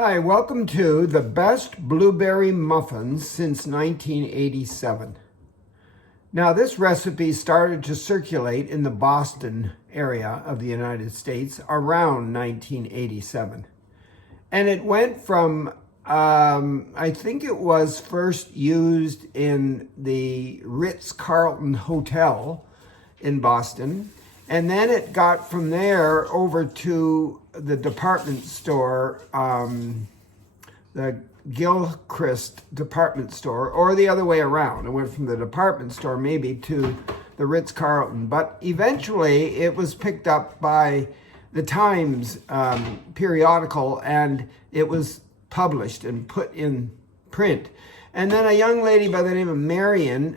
Hi, welcome to the best blueberry muffins since 1987. Now, this recipe started to circulate in the Boston area of the United States around 1987. And it went from, I think it was first used in the Ritz-Carlton Hotel in Boston. And then it got from there over to the department store, the Gilchrist department store, or the other way around. It went from the department store maybe to the Ritz-Carlton. But eventually it was picked up by the Times periodical, and it was published and put in print. And then a young lady by the name of Marion,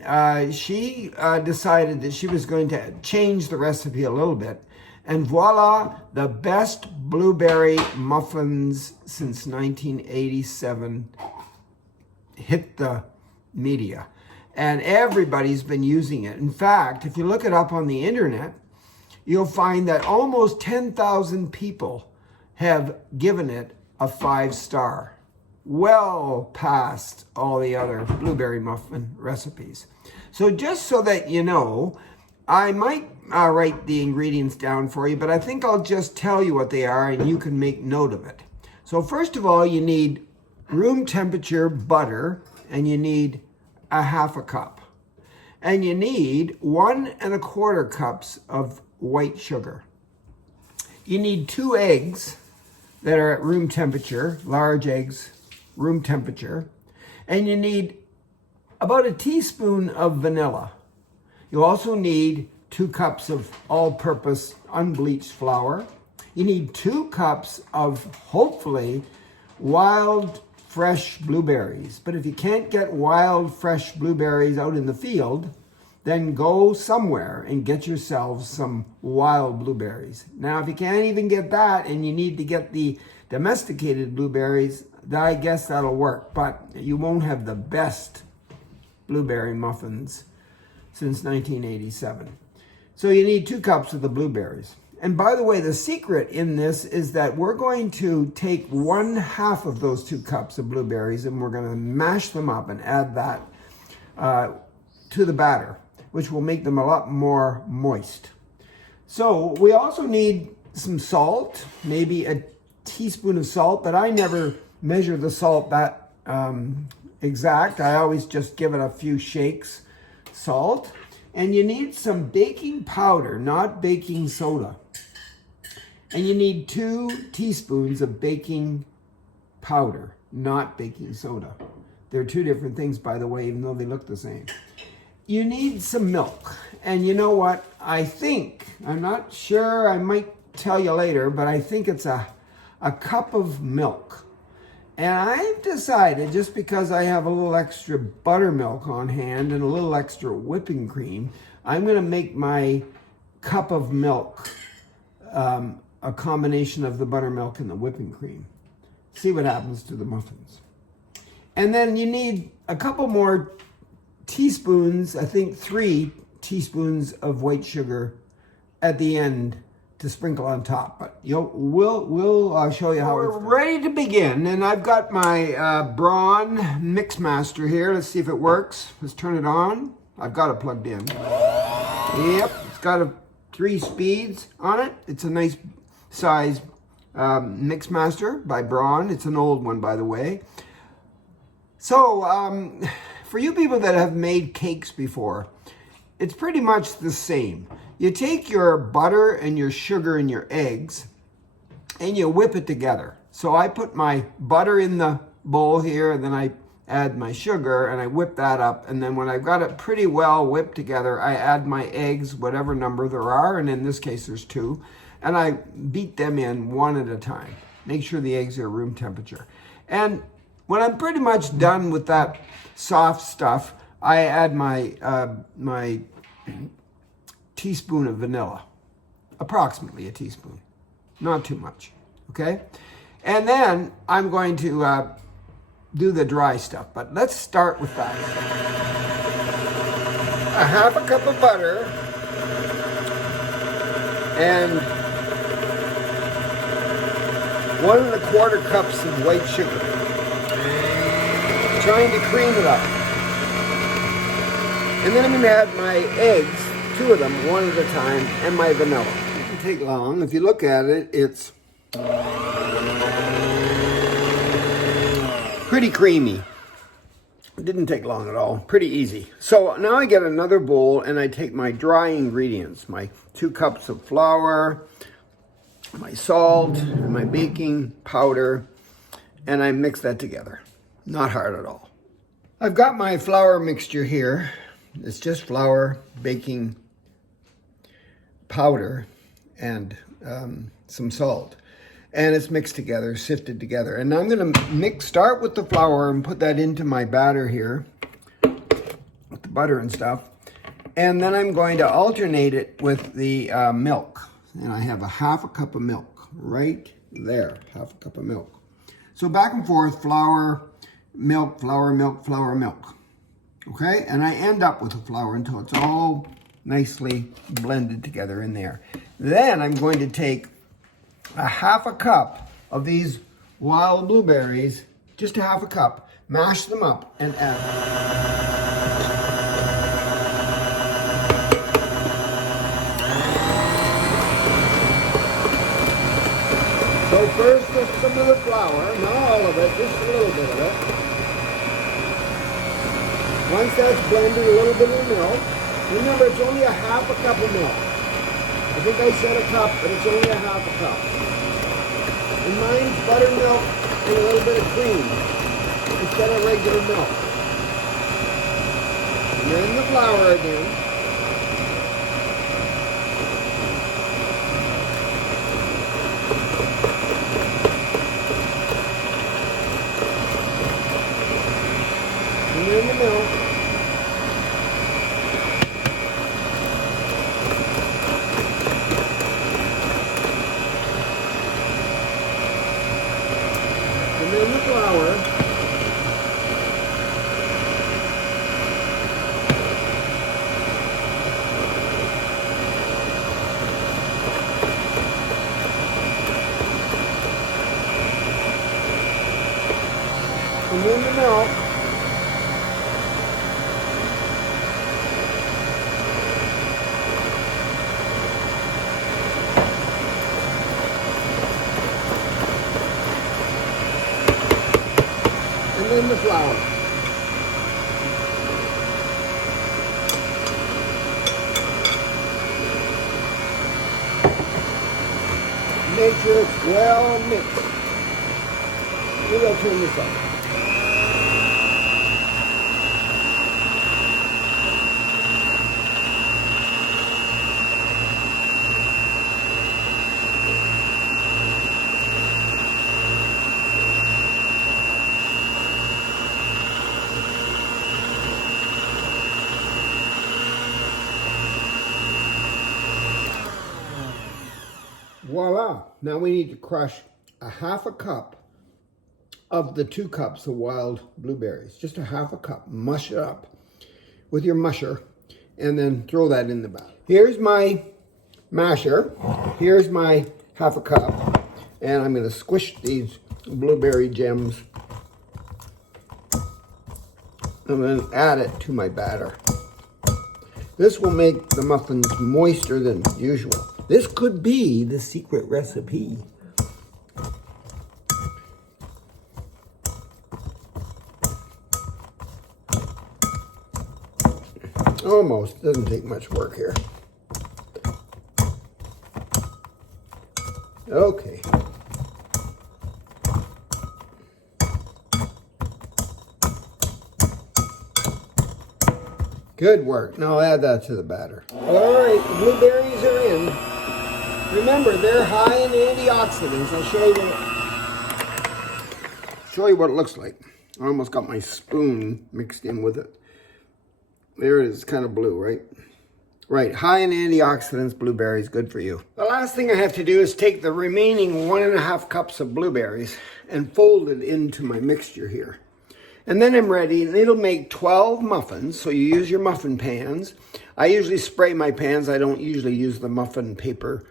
she decided that she was going to change the recipe a little bit. And voila, the best blueberry muffins since 1987 hit the media. And everybody's been using it. In fact, if you look it up on the internet, you'll find that almost 10,000 people have given it a 5-star. Well past all the other blueberry muffin recipes. So just so that you know, I might write the ingredients down for you, but I think I'll just tell you what they are and you can make note of it. So first of all, you need room temperature butter, and you need a half a cup. And you need 1 1/4 cups of white sugar. You need 2 eggs that are at room temperature, large eggs, room temperature, and you need about a teaspoon of vanilla. You also need 2 cups of all-purpose unbleached flour. You need 2 cups of, hopefully, wild fresh blueberries. But if you can't get wild fresh blueberries out in the field, then go somewhere and get yourselves some wild blueberries. Now, if you can't even get that and you need to get the domesticated blueberries, I guess that'll work, but you won't have the best blueberry muffins since 1987. So you need 2 cups of the blueberries. And by the way, the secret in this is that we're going to take 1/2 of those 2 cups of blueberries and we're going to mash them up and add that to the batter, which will make them a lot more moist. So we also need some salt, maybe a teaspoon of salt, but I never measure the salt that exact. I always just give it a few shakes salt. And you need some baking powder, not baking soda. And you need 2 teaspoons of baking powder, not baking soda. They're 2 different things, by the way, even though they look the same. You need some milk. And you know what? I think, I'm not sure, I might tell you later, but I think it's a cup of milk. And I've decided, just because I have a little extra buttermilk on hand and a little extra whipping cream, I'm going to make my cup of milk a combination of the buttermilk and the whipping cream. See what happens to the muffins. And then you need a couple more teaspoons, I think 3 teaspoons of white sugar at the end to sprinkle on top, but we'll show you how we're ready to begin. And I've got my Braun mixmaster here. Let's see if it works. Let's turn it on. I've got it plugged in. Yep, it's got 3 speeds on it. It's a nice size mixmaster by Braun. It's an old one, by the way. So for you people that have made cakes before, it's pretty much the same. You take your butter and your sugar and your eggs and you whip it together. So I put my butter in the bowl here, and then I add my sugar and I whip that up. And then when I've got it pretty well whipped together, I add my eggs, whatever number there are. And in this case, there's 2. And I beat them in 1 at a time. Make sure the eggs are room temperature. And when I'm pretty much done with that soft stuff, I add my teaspoon of vanilla, approximately a teaspoon, not too much, okay? And then I'm going to do the dry stuff, but let's start with that. A half a cup of butter and 1¼ cups of white sugar. Trying to cream it up. And then I'm going to add my eggs, 2 of them, one at a time, and my vanilla. It doesn't take long. If you look at it, it's pretty creamy. It didn't take long at all. Pretty easy. So now I get another bowl and I take my dry ingredients, my 2 cups of flour, my salt, and my baking powder, and I mix that together. Not hard at all. I've got my flour mixture here. It's just flour, baking powder, and some salt. And it's mixed together, sifted together. And now I'm going to start with the flour and put that into my batter here with the butter and stuff. And then I'm going to alternate it with the milk. And I have 1/2 cup of milk right there, 1/2 cup of milk. So back and forth, flour, milk, flour, milk, flour, milk. Okay, and I end up with the flour until it's all nicely blended together in there. Then I'm going to take 1/2 cup of these wild blueberries, just 1/2 cup, mash them up and add them. So first with some of the flour, not all of it, just a little bit of it. Once that's blended, a little bit of milk. Remember, it's only 1/2 cup of milk. I think I said a cup, but it's only 1/2 cup. And mine's buttermilk and a little bit of cream instead of regular milk. And then the flour again. And then the milk. And then the flour. And then the milk. And then the flour. Make sure it's well mixed. Maybe I'll turn this on. Voila! Now we need to crush 1/2 cup of the 2 cups of wild blueberries. Just 1/2 cup. Mush it up with your musher and then throw that in the batter. Here's my masher. Here's my 1/2 cup. And I'm going to squish these blueberry gems and then add it to my batter. This will make the muffins moister than usual. This could be the secret recipe. Almost. Doesn't take much work here. Okay. Good work. Now add that to the batter. All right, the blueberries are in. Remember, they're high in antioxidants. I'll show you what it looks like. I almost got my spoon mixed in with it. There it is, kind of blue, right? Right, high in antioxidants, blueberries, good for you. The last thing I have to do is take the remaining 1½ cups of blueberries and fold it into my mixture here. And then I'm ready, and it'll make 12 muffins, so you use your muffin pans. I usually spray my pans. I don't usually use the muffin paper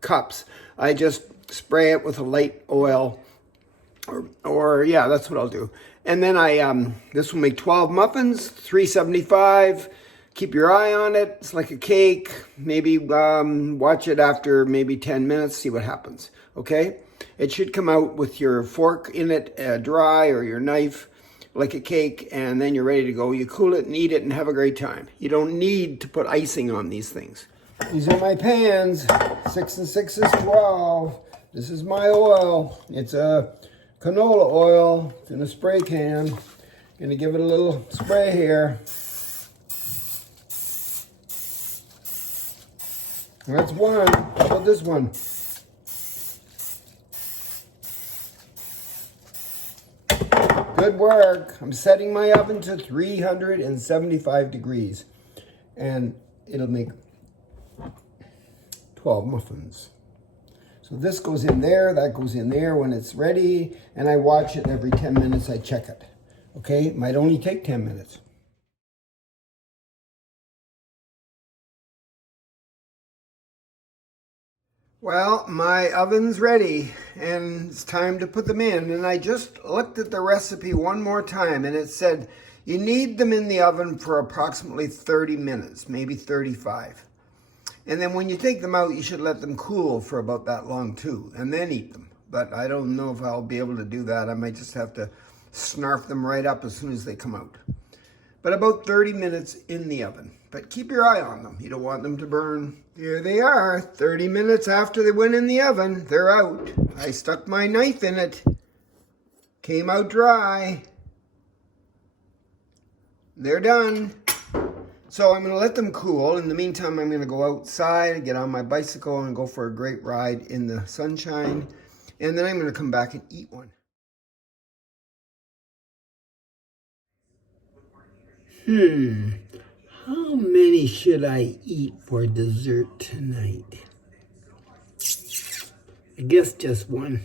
cups. I just spray it with a light oil, or yeah, that's what I'll do. And then this will make 12 muffins, $3.75. Keep your eye on it. It's like a cake. Maybe watch it after maybe 10 minutes, see what happens, okay? It should come out with your fork in it dry, or your knife, like a cake, and then you're ready to go. You cool it and eat it and have a great time. You don't need to put icing on these things. These are my pans. 6 and 6 is 12. This is my oil. It's a canola oil. It's in a spray can. Gonna give it a little spray here. That's one. How about this one? Good work. I'm setting my oven to 375 degrees. And it'll make 12 muffins. So this goes in there, that goes in there when it's ready, and I watch it every 10 minutes, I check it. Okay, it might only take 10 minutes. Well, my oven's ready, and it's time to put them in. And I just looked at the recipe one more time, and it said you need them in the oven for approximately 30 minutes, maybe 35. And then when you take them out, you should let them cool for about that long too, and then eat them. But I don't know if I'll be able to do that. I might just have to snarf them right up as soon as they come out. But about 30 minutes in the oven. But keep your eye on them. You don't want them to burn. Here they are, 30 minutes after they went in the oven. They're out. I stuck my knife in it. Came out dry. They're done. So I'm going to let them cool. In the meantime, I'm going to go outside and get on my bicycle and go for a great ride in the sunshine. And then I'm going to come back and eat one. How many should I eat for dessert tonight? I guess just one.